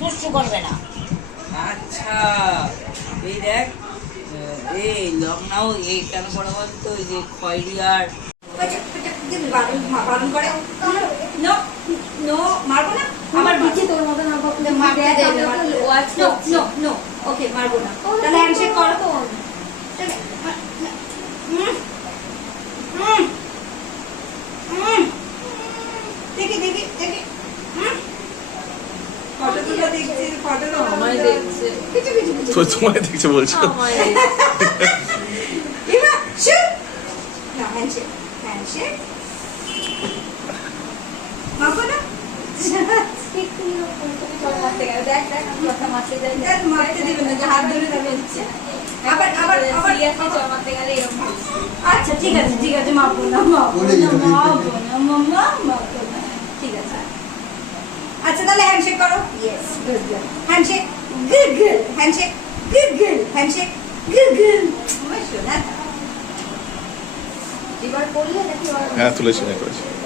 দুষ্টু করবে না। আচ্ছা এই দেখ এই লখনউ এই কেন পড়া বলতো ওই যে খয়রি আর বারণ করে নো নো মারবো না আমার দিচ্ছি তোর মতো না নো নো ওকে মারবো না তাহলে হ্যান্ডশেক করো তো দেখি দেখি দেখি ফটো তুলে দেখছি ফটো তো আমায় দেখছে কিছু কিছু কিছু তো তোমায় দেখছে বলছো আমায় দেখছে ইমা শুট না হ্যান্ডশেক হ্যান্ডশেক মারবো না মারতে দিবে না যে হাত ধরে যাবে আবার আবার আবার আচ্ছা ঠিক আছে মারবো না মারবো না ঠিক আছে আচ্ছা তাহলে হ্যান্ডশেক করো yes good good handshake good good handshake good good handshake good good আমার শোনা এবার করলে নাকি হ্যাঁ তুলেছি না করেছি